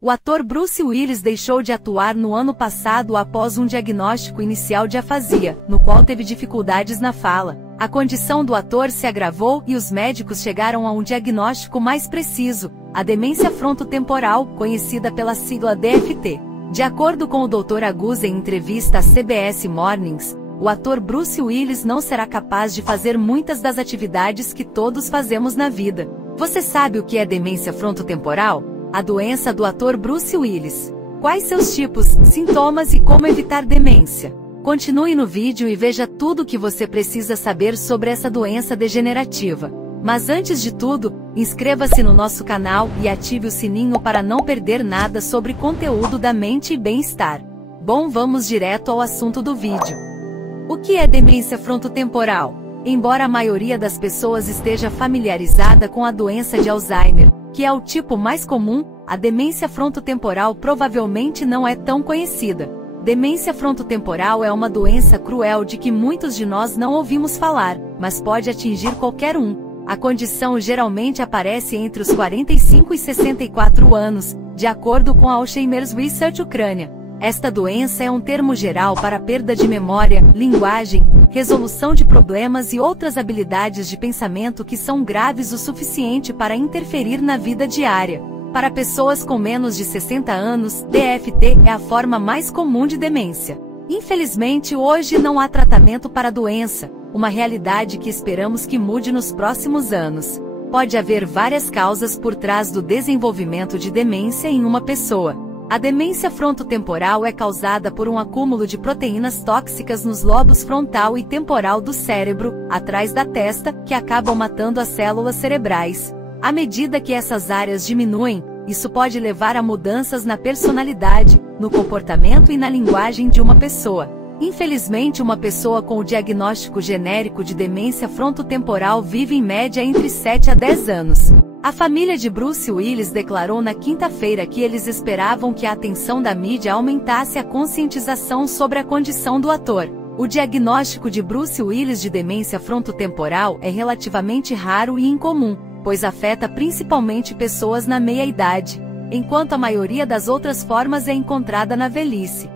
O ator Bruce Willis deixou de atuar no ano passado após um diagnóstico inicial de afasia, no qual teve dificuldades na fala. A condição do ator se agravou e os médicos chegaram a um diagnóstico mais preciso, a demência frontotemporal, conhecida pela sigla DFT. De acordo com o Dr. Aguza em entrevista à CBS Mornings, o ator Bruce Willis não será capaz de fazer muitas das atividades que todos fazemos na vida. Você sabe o que é demência frontotemporal? A doença do ator Bruce Willis. Quais seus tipos, sintomas e como evitar demência? Continue no vídeo e veja tudo o que você precisa saber sobre essa doença degenerativa. Mas antes de tudo, inscreva-se no nosso canal e ative o sininho para não perder nada sobre conteúdo da mente e bem-estar. Bom, vamos direto ao assunto do vídeo. O que é demência frontotemporal? Embora a maioria das pessoas esteja familiarizada com a doença de Alzheimer, que é o tipo mais comum, a demência frontotemporal provavelmente não é tão conhecida. Demência frontotemporal é uma doença cruel de que muitos de nós não ouvimos falar, mas pode atingir qualquer um. A condição geralmente aparece entre os 45 e 64 anos, de acordo com a Alzheimer's Research Ucrânia. Esta doença é um termo geral para perda de memória, linguagem, resolução de problemas e outras habilidades de pensamento que são graves o suficiente para interferir na vida diária. Para pessoas com menos de 60 anos, DFT é a forma mais comum de demência. Infelizmente, hoje não há tratamento para a doença, uma realidade que esperamos que mude nos próximos anos. Pode haver várias causas por trás do desenvolvimento de demência em uma pessoa. A demência frontotemporal é causada por um acúmulo de proteínas tóxicas nos lobos frontal e temporal do cérebro, atrás da testa, que acabam matando as células cerebrais. À medida que essas áreas diminuem, isso pode levar a mudanças na personalidade, no comportamento e na linguagem de uma pessoa. Infelizmente, uma pessoa com o diagnóstico genérico de demência frontotemporal vive em média entre 7 a 10 anos. A família de Bruce Willis declarou na quinta-feira que eles esperavam que a atenção da mídia aumentasse a conscientização sobre a condição do ator. O diagnóstico de Bruce Willis de demência frontotemporal é relativamente raro e incomum, pois afeta principalmente pessoas na meia-idade, enquanto a maioria das outras formas é encontrada na velhice.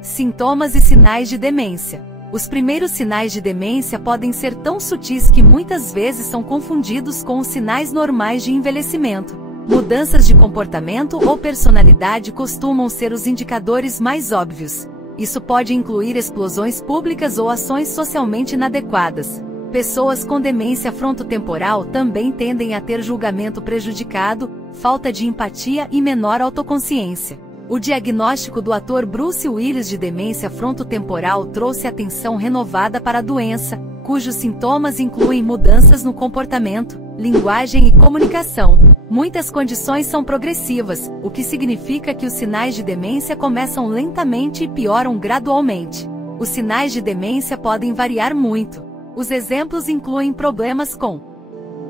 Sintomas e sinais de demência. Os primeiros sinais de demência podem ser tão sutis que muitas vezes são confundidos com os sinais normais de envelhecimento. Mudanças de comportamento ou personalidade costumam ser os indicadores mais óbvios. Isso pode incluir explosões públicas ou ações socialmente inadequadas. Pessoas com demência frontotemporal também tendem a ter julgamento prejudicado, falta de empatia e menor autoconsciência. O diagnóstico do ator Bruce Willis de demência frontotemporal trouxe atenção renovada para a doença, cujos sintomas incluem mudanças no comportamento, linguagem e comunicação. Muitas condições são progressivas, o que significa que os sinais de demência começam lentamente e pioram gradualmente. Os sinais de demência podem variar muito. Os exemplos incluem problemas com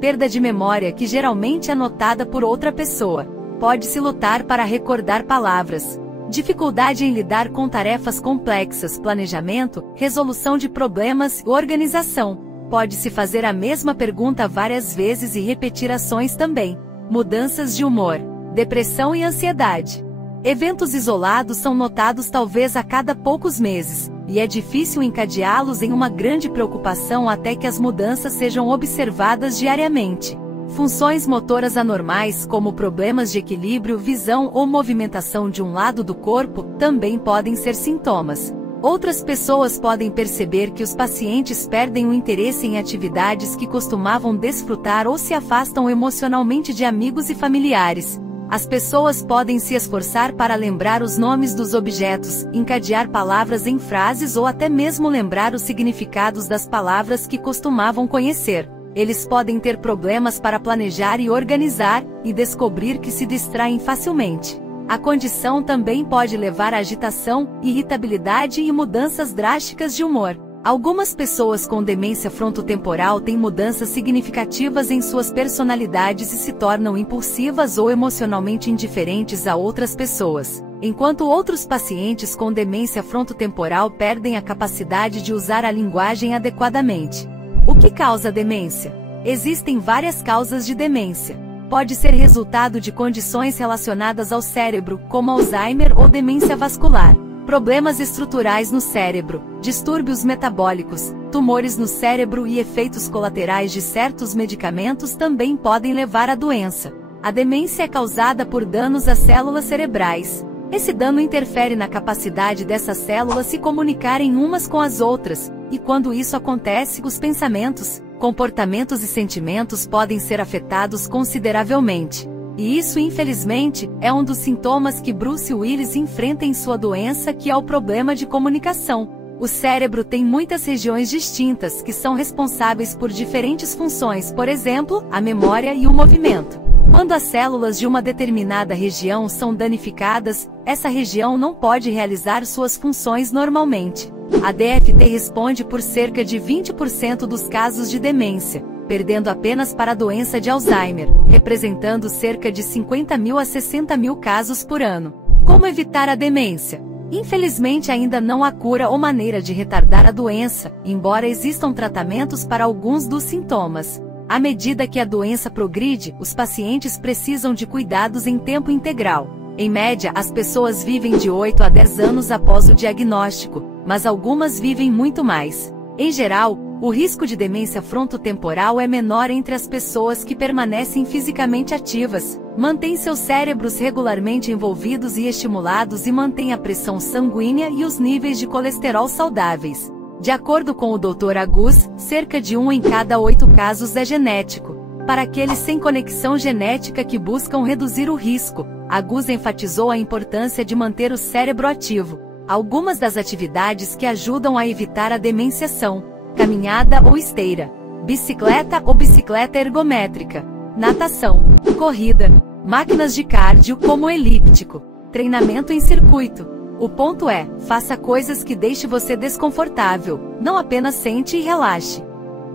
perda de memória, que geralmente é notada por outra pessoa. Pode-se lutar para recordar palavras. Dificuldade em lidar com tarefas complexas, planejamento, resolução de problemas e organização. Pode-se fazer a mesma pergunta várias vezes e repetir ações também. Mudanças de humor, depressão e ansiedade. Eventos isolados são notados talvez a cada poucos meses, e é difícil encadeá-los em uma grande preocupação até que as mudanças sejam observadas diariamente. Funções motoras anormais, como problemas de equilíbrio, visão ou movimentação de um lado do corpo, também podem ser sintomas. Outras pessoas podem perceber que os pacientes perdem o interesse em atividades que costumavam desfrutar ou se afastam emocionalmente de amigos e familiares. As pessoas podem se esforçar para lembrar os nomes dos objetos, encadear palavras em frases ou até mesmo lembrar os significados das palavras que costumavam conhecer. Eles podem ter problemas para planejar e organizar, e descobrir que se distraem facilmente. A condição também pode levar a agitação, irritabilidade e mudanças drásticas de humor. Algumas pessoas com demência frontotemporal têm mudanças significativas em suas personalidades e se tornam impulsivas ou emocionalmente indiferentes a outras pessoas, enquanto outros pacientes com demência frontotemporal perdem a capacidade de usar a linguagem adequadamente. O que causa demência? Existem várias causas de demência. pode ser resultado de condições relacionadas ao cérebro, como Alzheimer ou demência vascular, problemas estruturais no cérebro, distúrbios metabólicos, tumores no cérebro e efeitos colaterais de certos medicamentos também podem levar à doença. A demência é causada por danos às células cerebrais. Esse dano interfere na capacidade dessas células se comunicarem umas com as outras, e quando isso acontece, os pensamentos, comportamentos e sentimentos podem ser afetados consideravelmente. E isso, infelizmente, é um dos sintomas que Bruce Willis enfrenta em sua doença, que é o problema de comunicação. O cérebro tem muitas regiões distintas que são responsáveis por diferentes funções, por exemplo, a memória e o movimento. Quando as células de uma determinada região são danificadas, essa região não pode realizar suas funções normalmente. A DFT responde por cerca de 20% dos casos de demência, perdendo apenas para a doença de Alzheimer, representando cerca de 50.000 a 60.000 casos por ano. Como evitar a demência? Infelizmente ainda não há cura ou maneira de retardar a doença, embora existam tratamentos para alguns dos sintomas. À medida que a doença progride, os pacientes precisam de cuidados em tempo integral. Em média, as pessoas vivem de 8 a 10 anos após o diagnóstico, mas algumas vivem muito mais. Em geral, o risco de demência frontotemporal é menor entre as pessoas que permanecem fisicamente ativas, mantêm seus cérebros regularmente envolvidos e estimulados e mantêm a pressão sanguínea e os níveis de colesterol saudáveis. De acordo com o Dr. Agus, cerca de 1 em cada 8 casos é genético. Para aqueles sem conexão genética que buscam reduzir o risco, Agus enfatizou a importância de manter o cérebro ativo. Algumas das atividades que ajudam a evitar a demência são caminhada ou esteira, bicicleta ou bicicleta ergométrica, natação, corrida, máquinas de cardio como o elíptico, treinamento em circuito. O ponto é, faça coisas que deixem você desconfortável, não apenas sente e relaxe.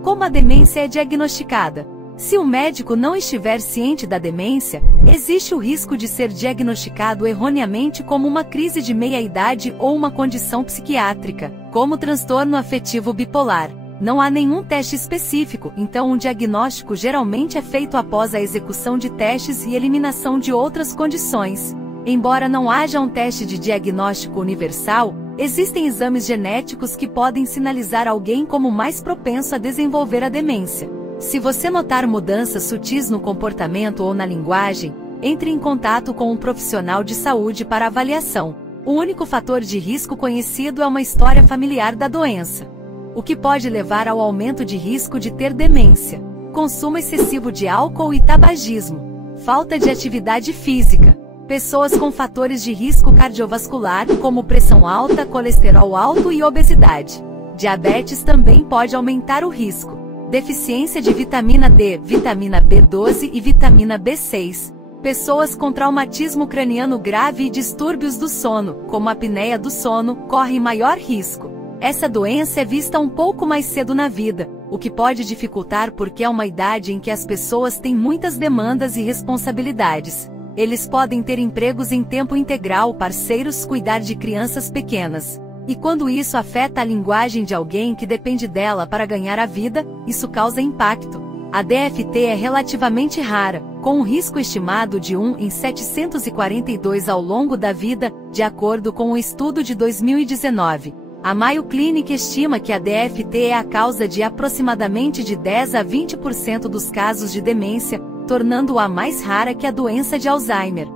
Como a demência é diagnosticada? Se o médico não estiver ciente da demência, existe o risco de ser diagnosticado erroneamente como uma crise de meia-idade ou uma condição psiquiátrica, como transtorno afetivo bipolar. Não há nenhum teste específico, então um diagnóstico geralmente é feito após a execução de testes e eliminação de outras condições. Embora não haja um teste de diagnóstico universal, existem exames genéticos que podem sinalizar alguém como mais propenso a desenvolver a demência. Se você notar mudanças sutis no comportamento ou na linguagem, entre em contato com um profissional de saúde para avaliação. O único fator de risco conhecido é uma história familiar da doença, o que pode levar ao aumento de risco de ter demência. Consumo excessivo de álcool e tabagismo, falta de atividade física. Pessoas com fatores de risco cardiovascular, como pressão alta, colesterol alto e obesidade. Diabetes também pode aumentar o risco. Deficiência de vitamina D, vitamina B12 e vitamina B6. Pessoas com traumatismo craniano grave e distúrbios do sono, como a apneia do sono, correm maior risco. Essa doença é vista um pouco mais cedo na vida, o que pode dificultar porque é uma idade em que as pessoas têm muitas demandas e responsabilidades. Eles podem ter empregos em tempo integral, parceiros, cuidar de crianças pequenas. E quando isso afeta a linguagem de alguém que depende dela para ganhar a vida, isso causa impacto. A DFT é relativamente rara, com um risco estimado de 1 em 742 ao longo da vida, de acordo com um estudo de 2019. A Mayo Clinic estima que a DFT é a causa de aproximadamente de 10 a 20% dos casos de demência, tornando-a mais rara que a doença de Alzheimer.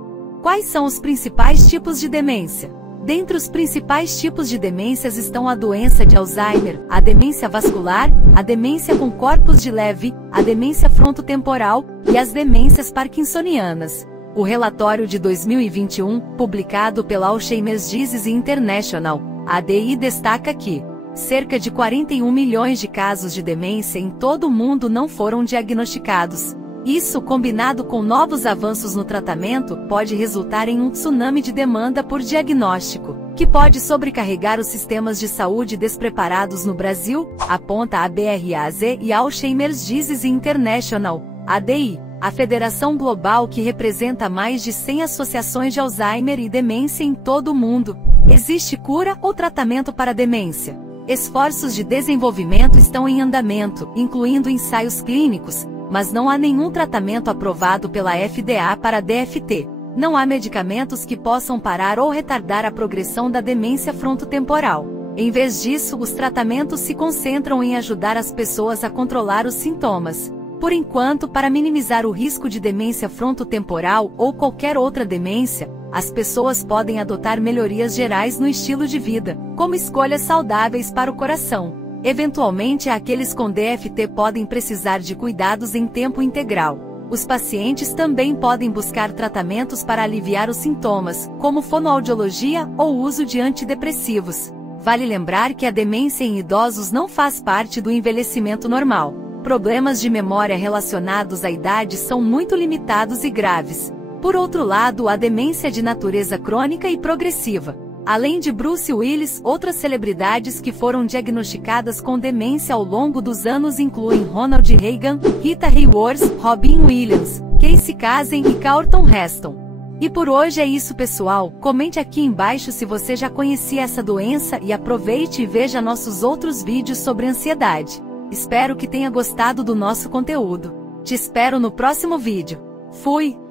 Quais são os principais tipos de demência? Dentre os principais tipos de demências estão a doença de Alzheimer, a demência vascular, a demência com corpos de Levy, a demência frontotemporal e as demências parkinsonianas. O relatório de 2021, publicado pela Alzheimer's Disease International, ADI, destaca que cerca de 41 milhões de casos de demência em todo o mundo não foram diagnosticados. Isso, combinado com novos avanços no tratamento, pode resultar em um tsunami de demanda por diagnóstico, que pode sobrecarregar os sistemas de saúde despreparados no Brasil, aponta a BRAZ e a Alzheimer's Disease International, ADI, a federação global que representa mais de 100 associações de Alzheimer e demência em todo o mundo. Existe cura ou tratamento para a demência? Esforços de desenvolvimento estão em andamento, incluindo ensaios clínicos, mas não há nenhum tratamento aprovado pela FDA para DFT. Não há medicamentos que possam parar ou retardar a progressão da demência frontotemporal. Em vez disso, os tratamentos se concentram em ajudar as pessoas a controlar os sintomas. Por enquanto, para minimizar o risco de demência frontotemporal ou qualquer outra demência, as pessoas podem adotar melhorias gerais no estilo de vida, como escolhas saudáveis para o coração. Eventualmente, aqueles com DFT podem precisar de cuidados em tempo integral. Os pacientes também podem buscar tratamentos para aliviar os sintomas, como fonoaudiologia ou uso de antidepressivos. Vale lembrar que a demência em idosos não faz parte do envelhecimento normal. Problemas de memória relacionados à idade são muito limitados e graves. Por outro lado, a demência é de natureza crônica e progressiva. Além de Bruce Willis, outras celebridades que foram diagnosticadas com demência ao longo dos anos incluem Ronald Reagan, Rita Hayworth, Robin Williams, Casey Kasem e Carlton Heston. E por hoje é isso, pessoal. Comente aqui embaixo se você já conhecia essa doença e aproveite e veja nossos outros vídeos sobre ansiedade. Espero que tenha gostado do nosso conteúdo. Te espero no próximo vídeo. Fui!